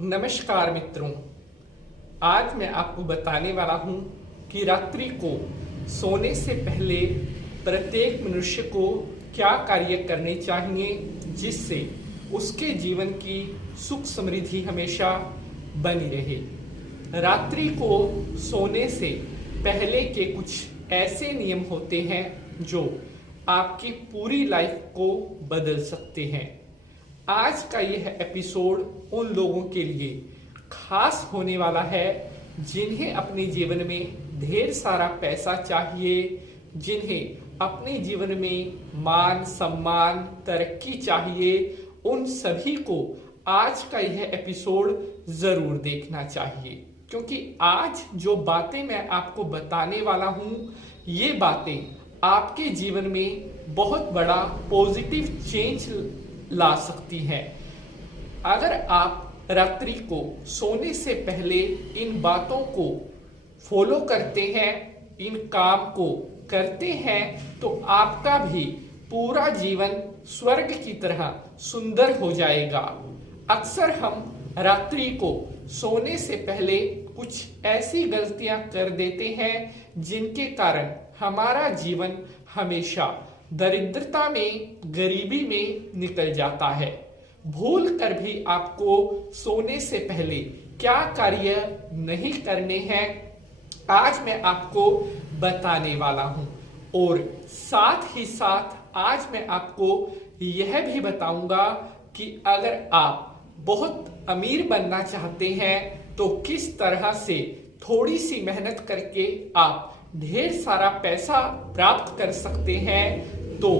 नमस्कार मित्रों। आज मैं आपको बताने वाला हूं कि रात्रि को सोने से पहले प्रत्येक मनुष्य को क्या कार्य करने चाहिए जिससे उसके जीवन की सुख समृद्धि हमेशा बनी रहे। रात्रि को सोने से पहले के कुछ ऐसे नियम होते हैं जो आपकी पूरी लाइफ को बदल सकते हैं। आज का यह एपिसोड उन लोगों के लिए खास होने वाला है जिन्हें अपने जीवन में ढेर सारा पैसा चाहिए, जिन्हें अपने जीवन में मान सम्मान तरक्की चाहिए। उन सभी को आज का यह एपिसोड जरूर देखना चाहिए, क्योंकि आज जो बातें मैं आपको बताने वाला हूं ये बातें आपके जीवन में बहुत बड़ा पॉजिटिव चेंज ला सकती हैं। अगर आप रात्रि को सोने से पहले इन बातों को फॉलो करते हैं, इन काम को करते हैं, तो आपका भी पूरा जीवन स्वर्ग की तरह सुंदर हो जाएगा। अक्सर हम रात्रि को सोने से पहले कुछ ऐसी गलतियां कर देते हैं जिनके कारण हमारा जीवन हमेशा दरिद्रता में, गरीबी में निकल जाता है। भूल कर भी आपको सोने से पहले क्या कार्य नहीं करने हैं आज मैं आपको बताने वाला हूं। और साथ ही साथ आज मैं आपको यह भी बताऊंगा कि अगर आप बहुत अमीर बनना चाहते हैं तो किस तरह से थोड़ी सी मेहनत करके आप ढेर सारा पैसा प्राप्त कर सकते हैं। तो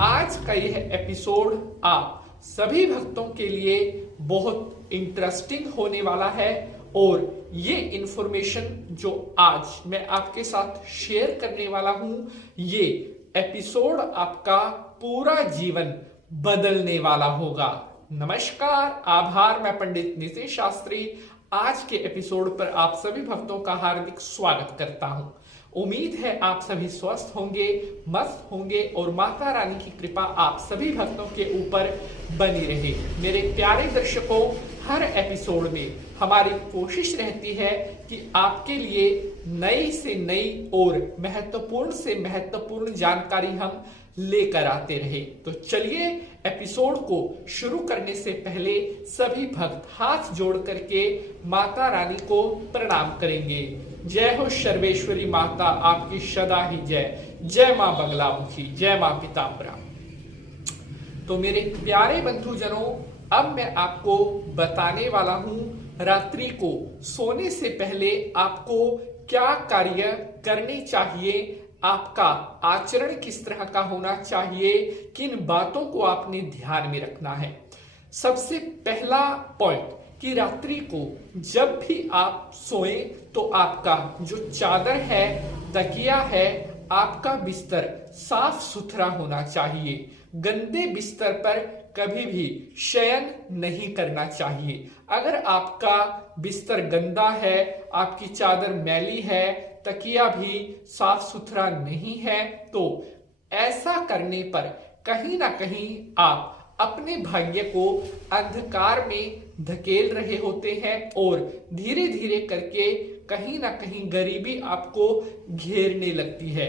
आज का यह एपिसोड आप सभी भक्तों के लिए बहुत इंटरेस्टिंग होने वाला है। और ये इंफॉर्मेशन जो आज मैं आपके साथ शेयर करने वाला हूं, ये एपिसोड आपका पूरा जीवन बदलने वाला होगा। नमस्कार, आभार। मैं पंडित नीतीश शास्त्री आज के एपिसोड पर आप सभी भक्तों का हार्दिक स्वागत करता हूं। उम्मीद है आप सभी स्वस्थ होंगे, मस्त होंगे और माता रानी की कृपा आप सभी भक्तों के ऊपर बनी रहे। मेरे प्यारे दर्शकों, हर एपिसोड में हमारी कोशिश रहती है कि आपके लिए नई से नई और महत्वपूर्ण से महत्वपूर्ण जानकारी हम लेकर आते रहे। तो चलिए एपिसोड को शुरू करने से पहले सभी भक्त हाथ जोड़ करके माता रानी को प्रणाम करेंगे। जय हो सर्वेश्वरी माता, आपकी सदा ही जय। जय मां बगलामुखी, जय मां पीताम्बरा। तो मेरे प्यारे बंधुजनों, अब मैं आपको बताने वाला हूं रात्रि को सोने से पहले आपको क्या कार्य करने चाहिए, आपका आचरण किस तरह का होना चाहिए, किन बातों को आपने ध्यान में रखना है। सबसे पहला पॉइंट कि रात्रि को जब भी आप सोए तो आपका जो चादर है, तकिया है, आपका बिस्तर साफ सुथरा होना चाहिए। गंदे बिस्तर पर कभी भी शयन नहीं करना चाहिए। अगर आपका बिस्तर गंदा है, आपकी चादर मैली है, तकिया भी साफ सुथरा नहीं है, तो ऐसा करने पर कहीं ना कहीं आप अपने भाग्य को अंधकार में धकेल रहे होते हैं और धीरे धीरे करके कहीं ना कहीं गरीबी आपको घेरने लगती है।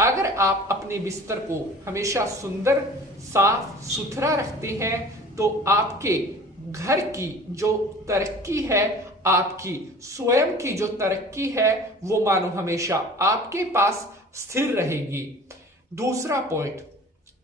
अगर आप अपने बिस्तर को हमेशा सुंदर साफ सुथरा रखते हैं तो आपके घर की जो तरक्की है, आपकी स्वयं की जो तरक्की है, वो मानो हमेशा आपके पास स्थिर रहेगी। दूसरा पॉइंट,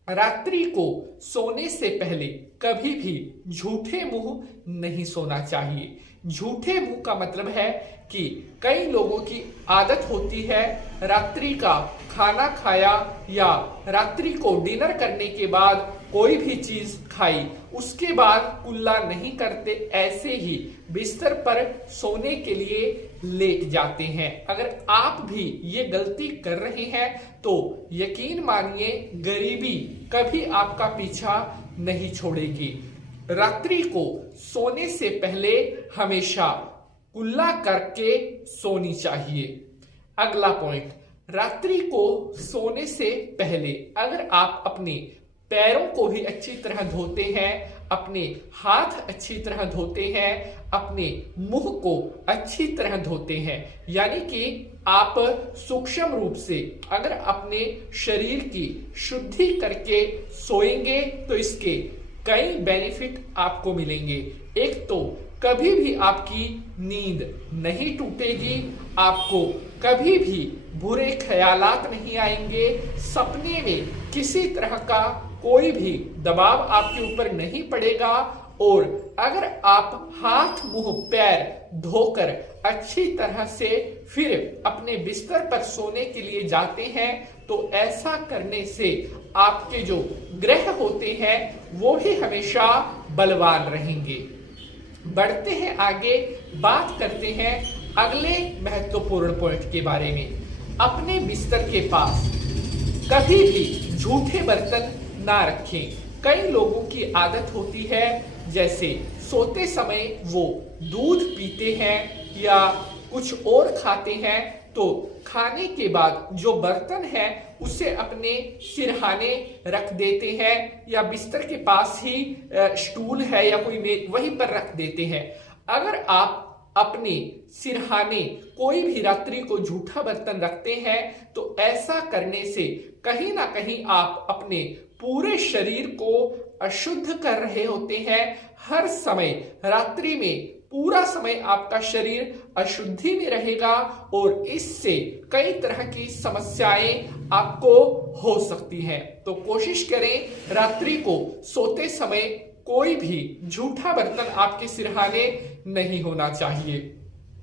रात्रि को सोने से पहले कभी भी झूठे मुंह नहीं सोना चाहिए। झूठे मुंह का मतलब है कि कई लोगों की आदत होती है रात्रि का खाना खाया या रात्रि को डिनर करने के बाद कोई भी चीज खाई, उसके बाद कुल्ला नहीं करते, ऐसे ही बिस्तर पर सोने के लिए लेट जाते हैं। अगर आप भी ये गलती कर रहे हैं तो यकीन मानिए गरीबी कभी आपका पीछा नहीं छोड़ेगी। रात्रि को सोने से पहले हमेशा कुल्ला करके सोनी चाहिए। अगला पॉइंट, रात्रि को सोने से पहले अगर आप अपने पैरों को भी अच्छी तरह धोते हैं, अपने हाथ अच्छी तरह धोते हैं, अपने मुंह को अच्छी तरह धोते हैं, यानी कि आप सूक्ष्म रूप से अगर अपने शरीर की शुद्धि करके सोएंगे तो इसके कई बेनिफिट आपको मिलेंगे। एक तो कभी भी आपकी नींद नहीं टूटेगी, आपको कभी भी बुरे ख्यालात नहीं आएंगे, सपने में किसी तरह का कोई भी दबाव आपके ऊपर नहीं पड़ेगा। और अगर आप हाथ मुंह पैर धोकर अच्छी तरह से फिर अपने बिस्तर पर सोने के लिए जाते हैं तो ऐसा करने से आपके जो ग्रह होते हैं वो भी हमेशा बलवान रहेंगे। बढ़ते हैं आगे, बात करते हैं अगले महत्वपूर्ण पॉइंट के बारे में। अपने बिस्तर के पास कभी भी झूठे बर्तन ना रखें। कई लोगों की आदत होती है जैसे सोते समय वो दूध पीते हैं या कुछ और खाते हैं तो खाने के बाद जो बर्तन है उसे अपने सिरहाने रख देते हैं या बिस्तर के पास ही स्टूल है या कोई मेज वहीं पर रख देते हैं। अगर आप अपने सिरहाने कोई भी रात्रि को झूठा बर्तन रखते हैं तो ऐसा करने से कहीं ना कहीं आप अपने पूरे शरीर को अशुद्ध कर रहे होते हैं। हर समय रात्रि में पूरा समय आपका शरीर अशुद्धि में रहेगा और इससे कई तरह की समस्याएं आपको हो सकती हैं। तो कोशिश करें रात्रि को सोते समय कोई भी झूठा बर्तन आपके सिरहाने नहीं होना चाहिए।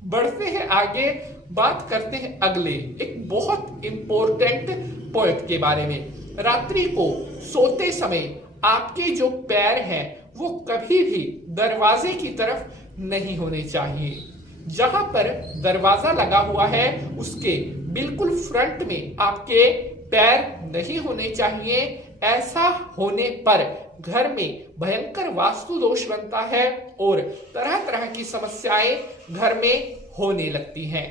बढ़ते हैं आगे, बात करते हैं अगले एक बहुत इंपॉर्टेंट पॉइंट के बारे में। रात्रि को सोते समय आपके जो पैर हैं वो कभी भी दरवाजे की तरफ नहीं होने चाहिए। जहां पर दरवाजा लगा हुआ है उसके बिल्कुल फ्रंट में आपके पैर नहीं होने चाहिए। ऐसा होने पर घर में भयंकर वास्तु दोष बनता है और तरह तरह की समस्याएं घर में होने लगती हैं।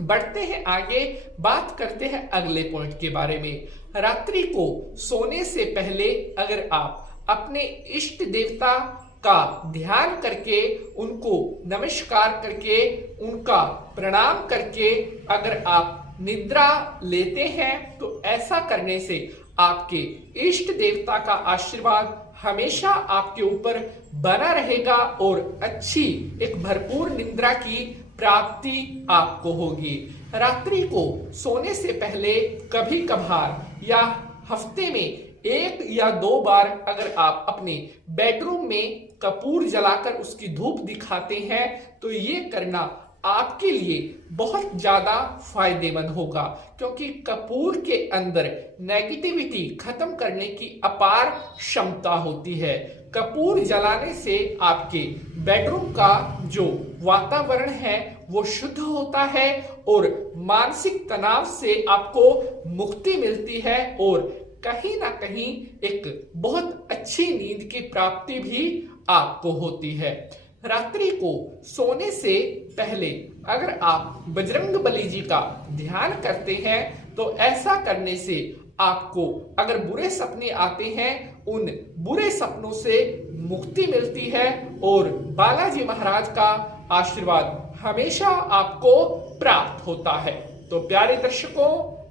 बढ़ते हैं आगे, बात करते हैं अगले पॉइंट के बारे में। रात्रि को सोने से पहले अगर आप अपने इष्ट देवता का ध्यान करके, उनको नमस्कार करके, उनका प्रणाम करके अगर आप निद्रा लेते हैं तो ऐसा करने से आपके इष्ट देवता का आशीर्वाद हमेशा आपके ऊपर बना रहेगा और अच्छी एक भरपूर निद्रा की प्राप्ति आपको होगी। रात्रि को सोने से पहले कभी कभार या हफ्ते में 1 या 2 बार अगर आप अपने बेडरूम में कपूर जलाकर उसकी धूप दिखाते हैं तो ये करना आपके लिए बहुत ज्यादा फायदेमंद होगा, क्योंकि कपूर के अंदर नेगेटिविटी खत्म करने की अपार क्षमता होती है। कपूर जलाने से आपके बेडरूम का जो वातावरण है वो शुद्ध होता है और मानसिक तनाव से आपको मुक्ति मिलती है और कहीं ना कहीं एक बहुत अच्छी नींद की प्राप्ति भी आपको होती है। रात्रि को सोने से पहले अगर आप बजरंगबली जी का ध्यान करते हैं तो ऐसा करने से आपको अगर बुरे सपने आते हैं उन बुरे सपनों से मुक्ति मिलती है और बालाजी महाराज का आशीर्वाद हमेशा आपको प्राप्त होता है। तो प्यारे दर्शकों,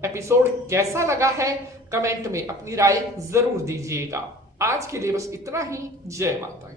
एपिसोड कैसा लगा है कमेंट में अपनी राय जरूर दीजिएगा। आज के लिए बस इतना ही। जय माता।